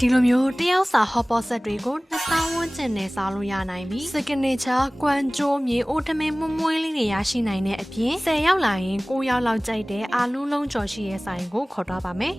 ဒီလိုမျိုးတယောက်စာဟော့ပေါ်ဆက်တွေကိုနှစ်သောင်းဝန်းကျင်နဲ့စားလို့ရနိုင်ပြီ signature ကွမ်ကျိုးမြေအိုးထမင်းမွမွေးလေးတွေရရှိနိုင်တဲ့အပြင်10ရောက်လာရင်9ရောက်လောက်ကြိုက်တဲ့အာလူးလုံးကြော်ရှိရဲ့ဆိုင်ကိုခေါ်သွားပါမယ်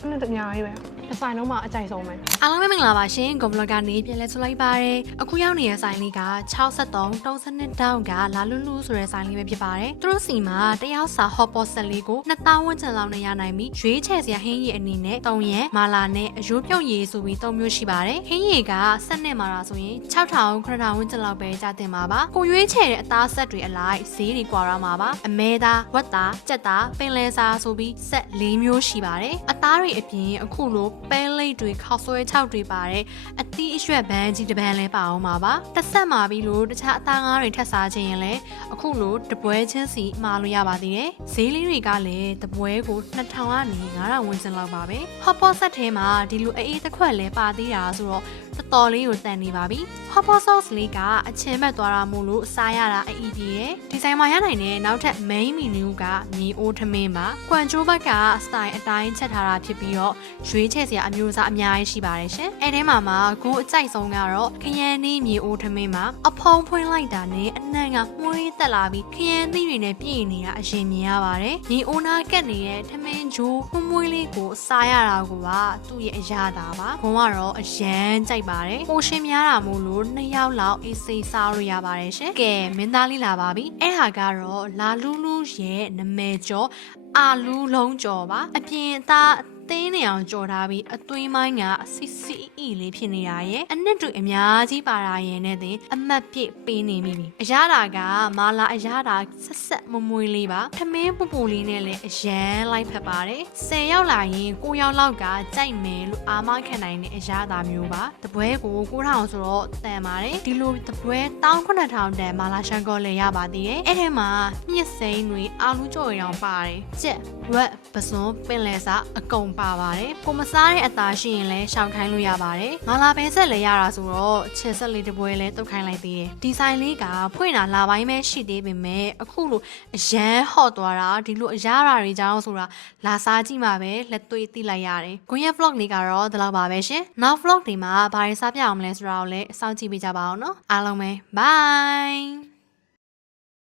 အဲ့ဒါတများကြီးပဲအဆိုင်လုံးမှာအကြိုက်ဆုံးပဲအားလုံးပဲမင်္ဂလာပါရှင်ဂုံဘလော့ကနေပြန်လဲဆိုလိုက်ပါတယ်အခုရောက်နေတဲ့ဆိုင်လေးက63 32တောင်းကလာလူလူဆိုတဲ့ဆိုင်လေးပဲဖြစ်ပါတယ်သူတို့စီမှာတယောက်စာဟော့ပေါ်ဆက်လေးကို2000ဝန်းကျင်လောက်နဲ့ရနိုင်ပြီရွေးချယ်စရာဟင်းရည်အနေနဲ့3ရက်မာလာနဲ့အယိုးပြုတ်ရည်ဆိုပြီး3မျိုးရှိပါတယ်ဟင်းရည်ကဆက်နဲ့မာလာဆိုရင်6000 9000ဝန်းကျင်လောက်ပဲကြာတင်ပါပါကိုရွေးချယ်တဲ့အသားဆက်တွေအလိုက်ဈေးတွေကွာရမှာပါအမဲသားဝက်သားကြက်သားပင်လယ်စာဆိုပြီးဆက်4မျိုးရှိပါတယ်အသားတွေအပြင်အခုလိုပဲလိတ်တွေခောက်ဆွဲ6တွေပါတယ်အသီးအရွက်ဘန်းကြီးတစ်ပန်းလဲပါအောင်ပါပါတစ်ဆက်မှာပြီးလို့တခြားအသားငါးတွေထပ်စားခြင်းရင်လည်းအခုလိုတပွဲချင်းစီမှာလို့ရပါသေးတယ်ဈေးလေးတွေကလည်းတပွဲကို2000ကနေ9000ဝန်းကျင်လောက်ပါပဲဟော့ပေါ်ဆက်ထဲမှာဒီလိုအေးတစ်ခွက်လဲပါသေးတာဆိုတော့တော်တော်လေးကိုတန်နေပါပြီဟော့ပေါ်ဆော့စ်လေးကအချင်းမဲ့သွားတာမို့လို့စားရတာအီးပြေတယ်ဒီဇိုင်မှာရနိုင်တဲ့နောက်ထပ် main menu ကမြေအိုးထမင်းပါကွမ်ကျိုးဘက်ကစတိုင်အတိုင်းချက်ထားတာဖြစ်ပြီးတော့ရွေးချယ်စရာအမျိုးအစားအများကြီးရှိပါတယ်ရှင်အဲ့ထဲမှာကိုအကြိုက်ဆုံးကတော့ခရမ်းသီးမြေအိုးထမင်းပါအဖုံးဖွင့်လိုက်တာနဲ့အနံ့ကမှုေးတက်လာပြီးခရမ်းသီးတွေနဲ့ပြည့်နေတာအရင်မြင်ရပါတယ်မြေအိုးနာကက်နေတဲ့ထမင်းဂျိုးမှုမွေးလေးကိုစားရတာကသူ့ရဲ့အရာတာပါဘုံကတော့အရန်ကြိုက်ပါတယ်ပိုရှင်များတာမို့လို့2ယောက်လောက်အေးစေးစားလို့ရပါတယ်ရှင်ကဲမင်းသားလေးလာပါပြီအဲ့ဟာကတော့လာလူလူရဲ့နမဲကျော်အာလူးလုံးကျော်ပါအပြင်သားတင်းနေအောင်ကြော်ထားပြီးအသွေးမိုင်းကစီစီအီလေးဖြစ်နေတာရဲ့အနှစ်တွေအများကြီးပါတာရဲ့နဲ့တင်အမတ်ပြည့်ပေးနေပြီအရတာကမာလာအရတာဆက်ဆက်မမွေးလေးပါထမင်းပူပူလေးနဲ့လည်းအရန်လိုက်ဖက်ပါတယ်10ရောက်လာရင်9ရောက်လောက်ကကြိုက်မယ်လို့အာမခံနိုင်တဲ့အရတာမျိုးပါတပွဲကို9000ဆိုတော့တန်ပါတယ်ဒီလိုတပွဲ19000တန်မာလာရှန်ကောလည်းရပါသေးတယ်အဲ့ထဲမှာမြစ်စိမ်းတွေအာလူးကြော်ရောင်ပါတယ်ကြက်ဝက်ပစွန်ပင်လယ်စာအကုန်ပါပါတယ်ကိုမစားတဲ့အသားရှိရင်လည်းရှောင်ခိုင်းလို့ရပါတယ်မာလာပဲဆက်လည်းရတာဆိုတော့ချစ်ဆက်လေးတစ်ပွဲလည်းတုတ်ခိုင်းလိုက်သေးတယ်ဒီဆိုင်လေးကဖွင့်တာလာပိုင်းပဲရှိသေးပေမဲ့အခုလိုအရန်ဟော့သွားတာဒီလိုအရတာတွေကြောင်းဆိုတာလာစားကြည့်မှာပဲလက်သွေးသိလိုက်ရတယ်ကိုရဲ့ vlog လေးကတော့ဒီလောက်ပါပဲရှင်နောက် vlog တွေမှာဘာတွေစားပြအောင်မလဲဆိုတာကိုလည်းစောင့်ကြည့်ပေးကြပါအောင်နော်အားလုံးပဲ bye